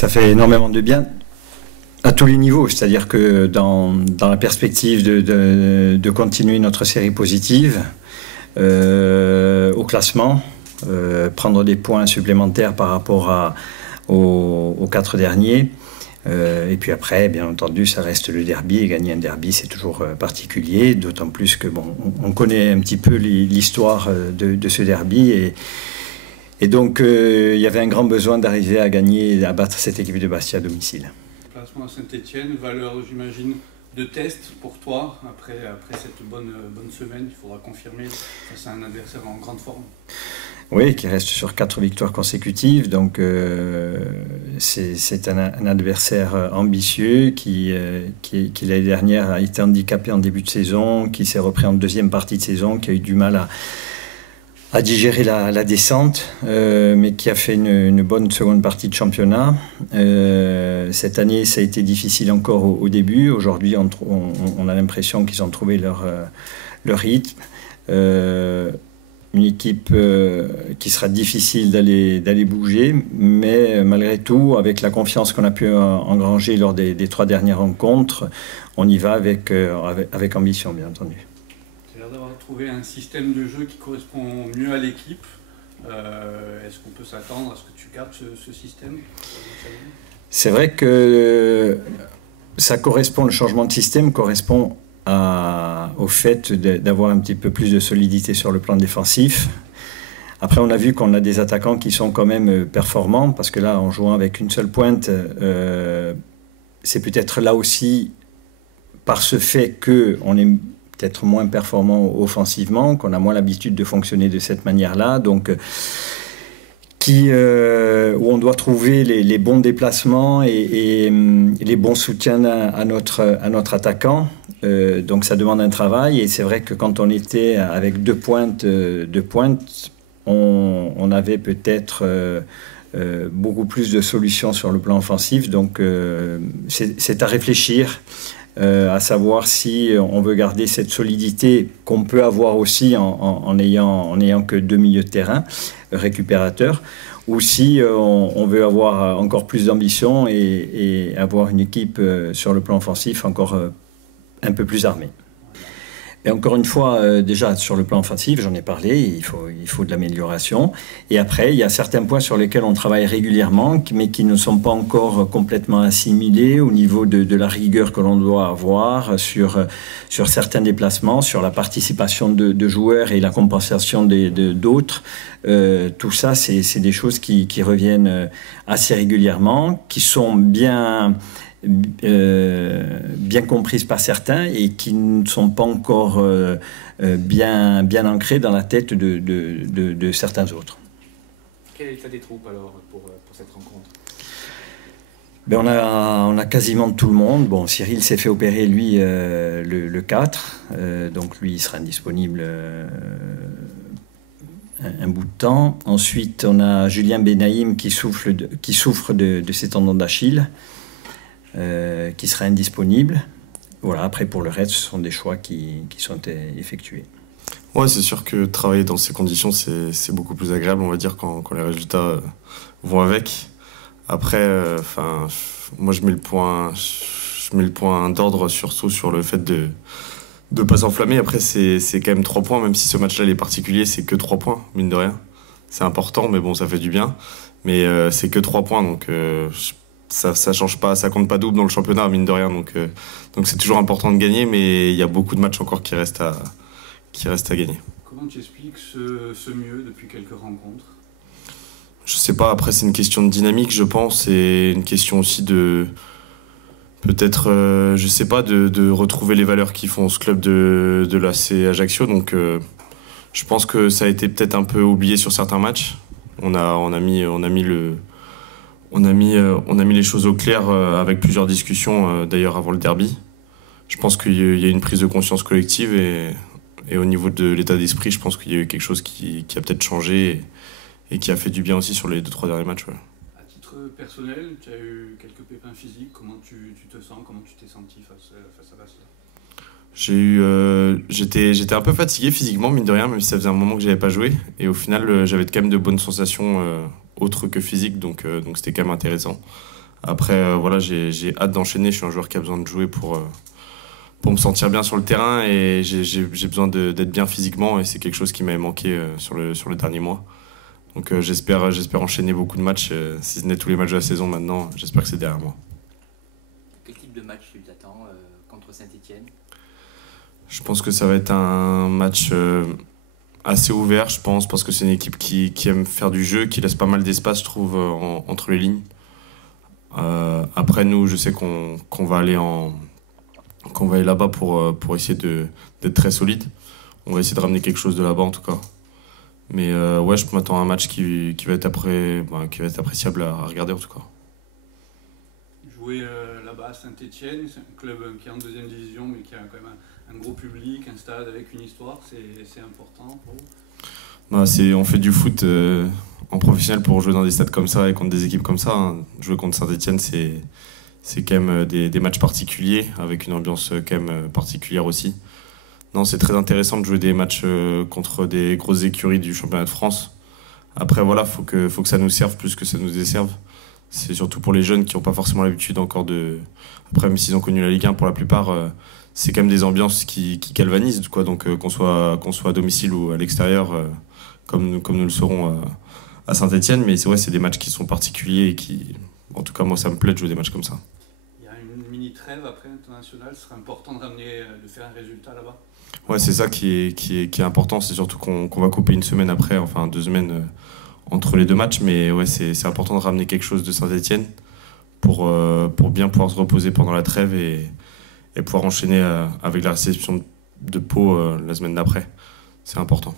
Ça fait énormément de bien à tous les niveaux, c'est-à-dire que dans la perspective de continuer notre série positive au classement, prendre des points supplémentaires par rapport aux 4 derniers. Et puis après, bien entendu, ça reste le derby, et gagner un derby, c'est toujours particulier, d'autant plus que bon, on connaît un petit peu l'histoire de ce derby, et donc il y avait un grand besoin d'arriver à gagner, à battre cette équipe de Bastia à domicile. Placement à Saint-Etienne, valeur, j'imagine, de test pour toi, après cette bonne semaine, il faudra confirmer face à un adversaire en grande forme. Oui, qui reste sur 4 victoires consécutives, donc c'est un adversaire ambitieux qui l'année dernière a été handicapé en début de saison, qui s'est repris en deuxième partie de saison, qui a eu du mal à digérer la descente, mais qui a fait une bonne seconde partie de championnat. Cette année, ça a été difficile encore au début. Aujourd'hui, on a l'impression qu'ils ont trouvé leur rythme. Une équipe qui sera difficile d'aller bouger, mais malgré tout, avec la confiance qu'on a pu engranger lors des 3 dernières rencontres, on y va avec ambition, bien entendu. Tu as l'air d'avoir trouvé un système de jeu qui correspond mieux à l'équipe. Est-ce qu'on peut s'attendre à ce que tu gardes ce système? C'est vrai que le changement de système correspond au fait d'avoir un petit peu plus de solidité sur le plan défensif. Après, on a vu qu'on a des attaquants qui sont quand même performants, parce que là, en jouant avec une seule pointe, c'est peut-être là aussi, par ce fait qu'on est peut-être moins performant offensivement, qu'on a moins l'habitude de fonctionner de cette manière-là, donc où on doit trouver les bons déplacements et les bons soutiens à notre attaquant. Donc ça demande un travail, et c'est vrai que quand on était avec deux pointes, on avait peut-être beaucoup plus de solutions sur le plan offensif. Donc c'est à réfléchir, à savoir si on veut garder cette solidité qu'on peut avoir aussi en n'ayant que 2 milieux de terrain récupérateurs, ou si on veut avoir encore plus d'ambition et avoir une équipe sur le plan offensif encore un peu plus armée. Et encore une fois, déjà sur le plan offensif, j'en ai parlé, il faut de l'amélioration. Et après, il y a certains points sur lesquels on travaille régulièrement, mais qui ne sont pas encore complètement assimilés au niveau de la rigueur que l'on doit avoir sur certains déplacements, sur la participation de joueurs et la compensation d'autres. Tout ça, c'est des choses qui reviennent assez régulièrement, qui sont bien comprises par certains et qui ne sont pas encore bien ancrées dans la tête de certains autres. Quel est l'état des troupes alors pour cette rencontre? Ben on a quasiment tout le monde. Bon, Cyril s'est fait opérer, lui, le 4, donc lui, il sera indisponible un bout de temps. Ensuite, on a Julien Benaïm qui souffre de ses tendons d'Achille, qui sera indisponible. Voilà, après pour le reste, ce sont des choix qui sont effectués. Ouais, c'est sûr que travailler dans ces conditions, c'est beaucoup plus agréable, on va dire, quand les résultats vont avec. Après, moi je mets le point d'ordre surtout sur le fait de pas s'enflammer. Après, c'est quand même 3 points, même si ce match-là il est particulier, c'est que 3 points, mine de rien. C'est important, mais bon, ça fait du bien. Mais c'est que 3 points, donc ça change pas, ça compte pas double dans le championnat, mine de rien. Donc c'est toujours important de gagner, mais il y a beaucoup de matchs encore qui restent à gagner. Comment tu expliques ce mieux depuis quelques rencontres? Je sais pas, après c'est une question de dynamique, je pense, et une question aussi de peut-être, je sais pas, de retrouver les valeurs qui font ce club de l'AC Ajaccio. Donc je pense que ça a été peut-être un peu oublié sur certains matchs. On a mis les choses au clair avec plusieurs discussions, d'ailleurs avant le derby. Je pense qu'il y a une prise de conscience collective et au niveau de l'état d'esprit, je pense qu'il y a eu quelque chose qui a peut-être changé et qui a fait du bien aussi sur les 2-3 derniers matchs. Ouais. À titre personnel, tu as eu quelques pépins physiques. Comment tu te sens? Comment tu t'es senti face à cela? J'étais un peu fatigué physiquement, mine de rien, même si ça faisait un moment que j'avais pas joué. Et au final, j'avais quand même de bonnes sensations autres que physiques, donc c'était quand même intéressant. Après, voilà, j'ai hâte d'enchaîner. Je suis un joueur qui a besoin de jouer pour me sentir bien sur le terrain et j'ai besoin d'être bien physiquement et c'est quelque chose qui m'avait manqué sur le dernier mois. Donc j'espère enchaîner beaucoup de matchs, si ce n'est tous les matchs de la saison maintenant, j'espère que c'est derrière moi. Quel type de match tu t'attends contre Saint-Étienne? Je pense que ça va être un match assez ouvert, je pense, parce que c'est une équipe qui aime faire du jeu, qui laisse pas mal d'espace, je trouve, entre les lignes. Après, nous, je sais qu'on va aller là-bas pour essayer d'être très solide. On va essayer de ramener quelque chose de là-bas, en tout cas. Mais ouais, je m'attends à un match qui va être appréciable à regarder, en tout cas. Jouer là-bas à Saint-Étienne, c'est un club qui est en deuxième division, mais qui a quand même un gros public, un stade avec une histoire, c'est important pour vous? On fait du foot en professionnel pour jouer dans des stades comme ça et contre des équipes comme ça, hein. Jouer contre Saint-Étienne, c'est quand même des matchs particuliers, avec une ambiance quand même particulière aussi. Non, c'est très intéressant de jouer des matchs contre des grosses écuries du championnat de France. Après, voilà, faut que ça nous serve plus que ça nous desserve. C'est surtout pour les jeunes qui n'ont pas forcément l'habitude encore de... Après, même s'ils ont connu la Ligue 1 pour la plupart, c'est quand même des ambiances qui galvanisent, quoi. Donc qu'on soit à domicile ou à l'extérieur, comme nous le serons à Saint-Étienne. Mais c'est des matchs qui sont particuliers et qui... En tout cas, moi, ça me plaît de jouer des matchs comme ça. Il y a une mini-trêve après internationale, ce serait important de faire un résultat là-bas? Ouais, c'est ça qui est important. C'est surtout qu'on va couper une semaine après, enfin 2 semaines entre les 2 matchs. Mais ouais, c'est important de ramener quelque chose de Saint-Étienne pour bien pouvoir se reposer pendant la trêve et pouvoir enchaîner avec la réception de Pau la semaine d'après. C'est important.